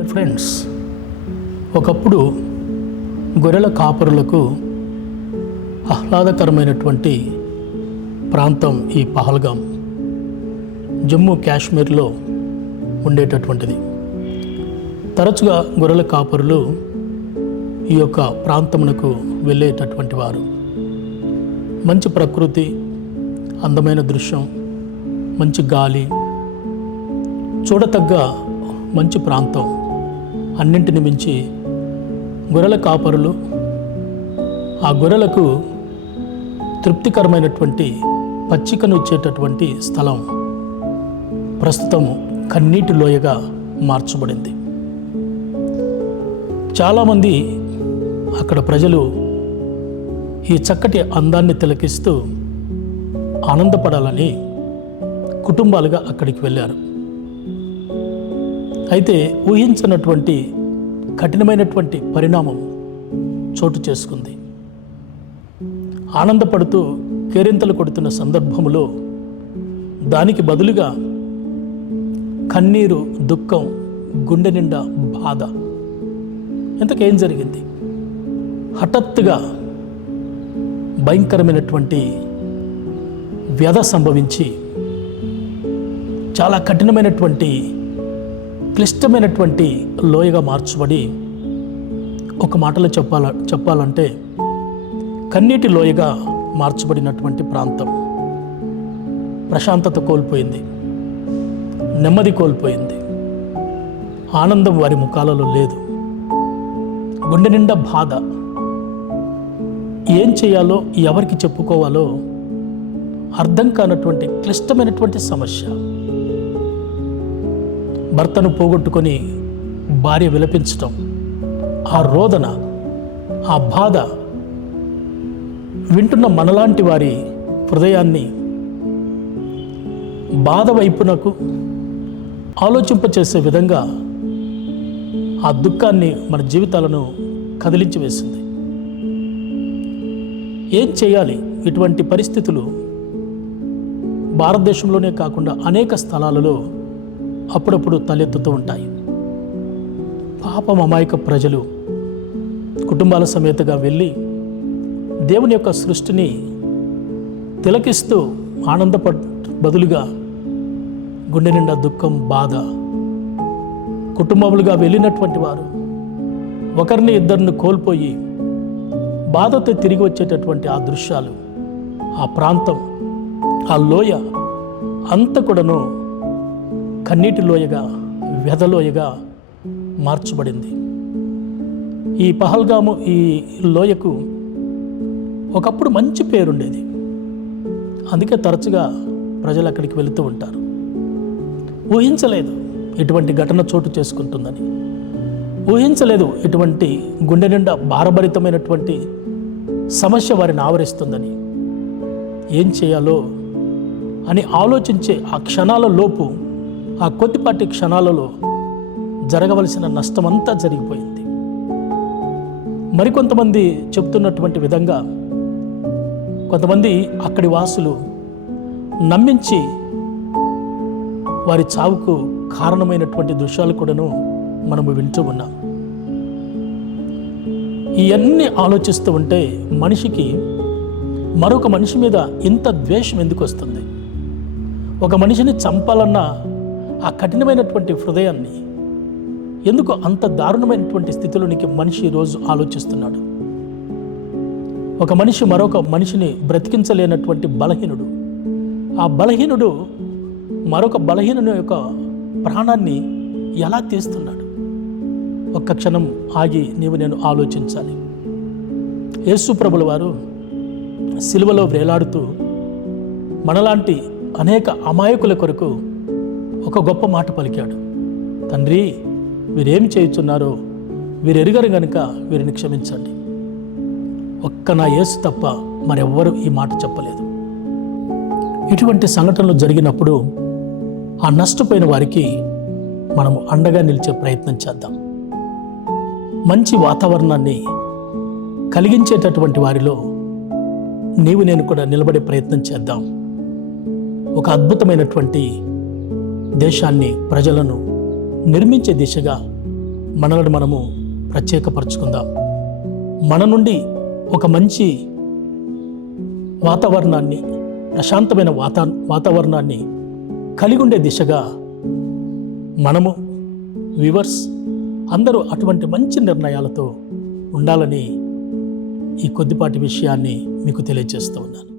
Dear friends, ఒకప్పుడు గొర్రెల కాపరులకు ఆహ్లాదకరమైనటువంటి ప్రాంతం ఈ పహల్గాం, జమ్మూ కాశ్మీర్లో ఉండేటటువంటిది. తరచుగా గొర్రెల కాపరులు ఈ యొక్క ప్రాంతమునకు వెళ్ళేటటువంటి వారు. మంచి ప్రకృతి, అందమైన దృశ్యం, మంచి గాలి, చూడతగ్గ మంచి ప్రాంతం. అన్నింటిని మించి గొర్రెల కాపరులు ఆ గొర్రెలకు తృప్తికరమైనటువంటి పచ్చికను ఇచ్చేటటువంటి స్థలం ప్రస్తుతం కన్నీటి లోయగా మార్చబడింది. చాలామంది అక్కడ ప్రజలు ఈ చక్కటి అందాన్ని తిలకిస్తూ ఆనందపడాలని కుటుంబాలుగా అక్కడికి వెళ్ళారు. అయితే ఊహించినటువంటి కఠినమైనటువంటి పరిణామం చోటు చేసుకుంది. ఆనందపడుతూ కేరింతలు కొడుతున్న సందర్భంలో దానికి బదులుగా కన్నీరు, దుఃఖం, గుండె నిండా బాధ. ఇంతకేం జరిగింది? హఠాత్తుగా భయంకరమైనటువంటి వ్యధ సంభవించి చాలా కఠినమైనటువంటి క్లిష్టమైనటువంటి లోయగా మార్చబడి, ఒక మాటలో చెప్పాలంటే కన్నీటి లోయగా మార్చబడినటువంటి ప్రాంతం. ప్రశాంతత కోల్పోయింది, నెమ్మది కోల్పోయింది, ఆనందం వారి ముఖాలలో లేదు, గుండె నిండా బాధ. ఏం చేయాలో, ఎవరికి చెప్పుకోవాలో అర్థం కానటువంటి క్లిష్టమైనటువంటి సమస్య. భర్తను పోగొట్టుకొని భార్య విలపించటం, ఆ రోదన, ఆ బాధ వింటున్న మనలాంటి వారి హృదయాన్ని బాధ వైపునకు ఆలోచింపచేసే విధంగా ఆ దుఃఖాన్ని మన జీవితాలను కదిలించి వేసింది. ఏం చేయాలి? ఇటువంటి పరిస్థితులు భారతదేశంలోనే కాకుండా అనేక స్థలాలలో అప్పుడప్పుడు తలెత్తుతూ ఉంటాయి. పాపం అమాయక ప్రజలు కుటుంబాల సమేతగా వెళ్ళి దేవుని యొక్క సృష్టిని తిలకిస్తూ బదులుగా గుండె నిండా దుఃఖం, బాధ. కుటుంబములుగా వెళ్ళినటువంటి వారు ఒకరిని ఇద్దరిని కోల్పోయి బాధతో తిరిగి వచ్చేటటువంటి ఆ దృశ్యాలు, ఆ ప్రాంతం, ఆ లోయ అంత కూడాను కన్నీటి లోయగా, వ్యధలోయగా మార్చబడింది. ఈ పహల్గాము, ఈ లోయకు ఒకప్పుడు మంచి పేరుండేది. అందుకే తరచుగా ప్రజలు అక్కడికి వెళుతూ ఉంటారు. ఊహించలేదు ఇటువంటి ఘటన చోటు చేసుకుంటుందని, ఊహించలేదు ఇటువంటి గుండె నిండా భారభరితమైనటువంటి సమస్య వారిని ఆవరిస్తుందని. ఏం చేయాలో అని ఆలోచించే ఆ క్షణాల లోపు, ఆ కొద్దిపాటి క్షణాలలో జరగవలసిన నష్టమంతా జరిగిపోయింది. మరికొంతమంది చెప్తున్నటువంటి విధంగా కొంతమంది అక్కడి వాసులు నమ్మించి వారి చావుకు కారణమైనటువంటి దృశ్యాలు కూడాను మనము వింటూ ఉన్నాం. ఇవన్నీ ఆలోచిస్తూ ఉంటే మనిషికి మరొక మనిషి మీద ఇంత ద్వేషం ఎందుకు వస్తుంది? ఒక మనిషిని చంపాలన్న ఆ కఠినమైనటువంటి హృదయాన్ని ఎందుకు అంత దారుణమైనటువంటి స్థితిలోనికి మనిషి ఈరోజు ఆలోచిస్తున్నాడు? ఒక మనిషి మరొక మనిషిని బ్రతికించలేనటువంటి బలహీనుడు, ఆ బలహీనుడు మరొక బలహీనుని యొక్క ప్రాణాన్ని ఎలా తీస్తున్నాడు? ఒక్క క్షణం ఆగి నేను ఆలోచించాలి. యేసు ప్రభుల వారు సిలువలో వేలాడుతూ మనలాంటి అనేక అమాయకుల కొరకు ఒక గొప్ప మాట పలికాడు. తండ్రి, వీరేమి చేయుచున్నారో వీరు ఎరుగరు గనుక వీరిని క్షమించండి. ఒక్క నా యేసు తప్ప మరెవ్వరూ ఈ మాట చెప్పలేదు. ఇటువంటి సంఘటనలు జరిగినప్పుడు ఆ నష్టపోయిన వారికి మనము అండగా నిలిచే ప్రయత్నం చేద్దాం. మంచి వాతావరణాన్ని కలిగించేటటువంటి వారిలో నేను కూడా నిలబడే ప్రయత్నం చేద్దాం. ఒక అద్భుతమైనటువంటి దేశాన్ని, ప్రజలను నిర్మించే దిశగా మనల్ని మనము ప్రత్యేకపరచుకుందాం. మన నుండి ఒక మంచి వాతావరణాన్ని, ప్రశాంతమైన వాతావరణాన్ని కలిగి ఉండే దిశగా మనము వ్యూవర్స్ అందరూ అటువంటి మంచి నిర్ణయాలతో ఉండాలని ఈ కొద్దిపాటి విషయాన్ని మీకు తెలియజేస్తూ ఉన్నాను.